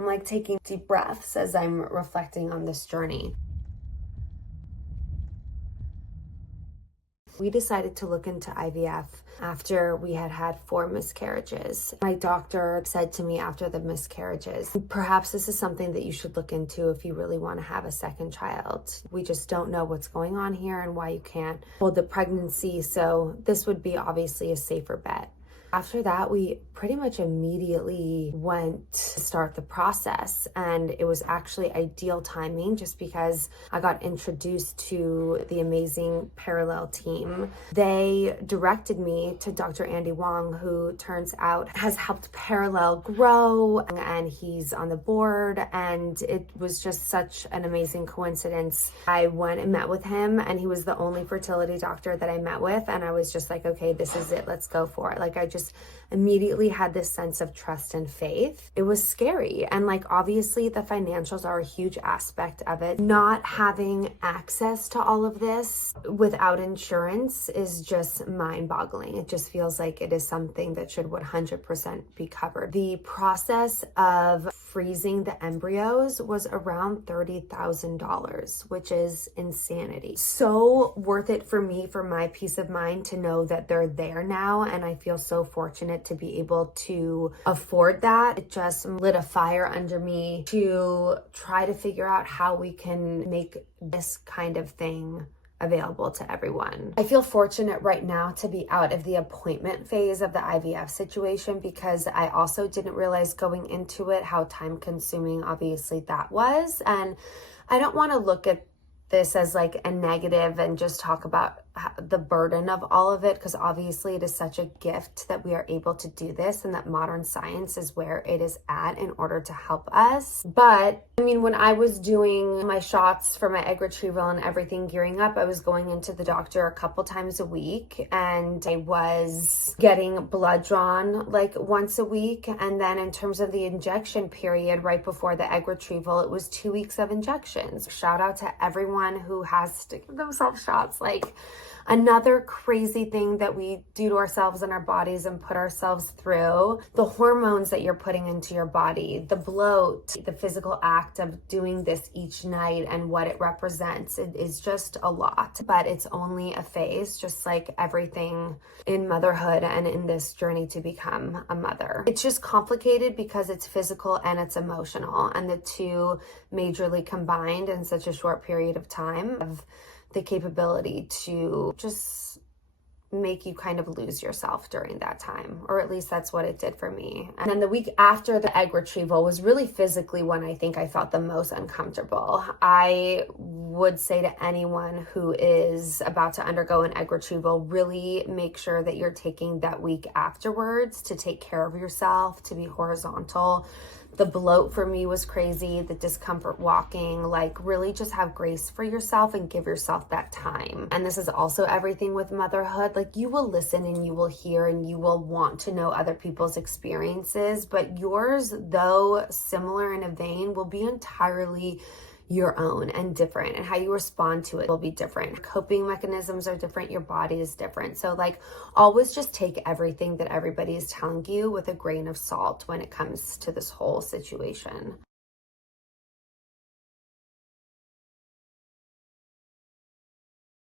I'm like taking deep breaths as I'm reflecting on this journey. We decided to look into IVF after we had had 4 miscarriages. My doctor said to me after the miscarriages, perhaps this is something that you should look into if you really want to have a second child. We just don't know what's going on here and why you can't hold the pregnancy, so this would be obviously a safer bet. After that, we pretty much immediately went to start the process, and it was actually ideal timing just because I got introduced to the amazing Parallel team. They directed me to Dr. Andy Wong, who turns out has helped Parallel grow, and he's on the board, and it was just such an amazing coincidence. I went and met with him, and he was the only fertility doctor that I met with, and I was just like, okay, this is it, let's go for it. Like, I just immediately had this sense of trust and faith. It was scary. And like, obviously the financials are a huge aspect of it. Not having access to all of this without insurance is just mind-boggling. It just feels like it is something that should 100% be covered. The process of freezing the embryos was around $30,000, which is insanity. So worth it for me, for my peace of mind, to know that they're there now, and I feel so fortunate to be able to afford that. It just lit a fire under me to try to figure out how we can make this kind of thing available to everyone. I feel fortunate right now to be out of the appointment phase of the IVF situation, because I also didn't realize going into it how time consuming obviously that was. And I don't want to look at this as like a negative and just talk about the burden of all of it, because obviously it is such a gift that we are able to do this, and that modern science is where it is at in order to help us. But I mean, when I was doing my shots for my egg retrieval and everything gearing up, I was going into the doctor a couple times a week, and I was getting blood drawn like once a week. And then in terms of the injection period right before the egg retrieval, it was 2 weeks of injections. Shout out to everyone who has to give themselves shots. Like, another crazy thing that we do to ourselves and our bodies and put ourselves through, the hormones that you're putting into your body, the bloat, the physical act of doing this each night and what it represents, it is just a lot. But it's only a phase, just like everything in motherhood and in this journey to become a mother. It's just complicated because it's physical and it's emotional, and the two majorly combined in such a short period of time of the capability to just make you kind of lose yourself during that time, or at least that's what it did for me. And then the week after the egg retrieval was really physically when I think I felt the most uncomfortable. I would say to anyone who is about to undergo an egg retrieval, really make sure that you're taking that week afterwards to take care of yourself, to be horizontal. The bloat for me was crazy, the discomfort walking, like really just have grace for yourself and give yourself that time. And this is also everything with motherhood. Like, you will listen and you will hear and you will want to know other people's experiences, but yours, though similar in a vein, will be entirely your own and different, and how you respond to it will be different. Coping mechanisms are different, your body is different. So like, always just take everything that everybody is telling you with a grain of salt when it comes to this whole situation.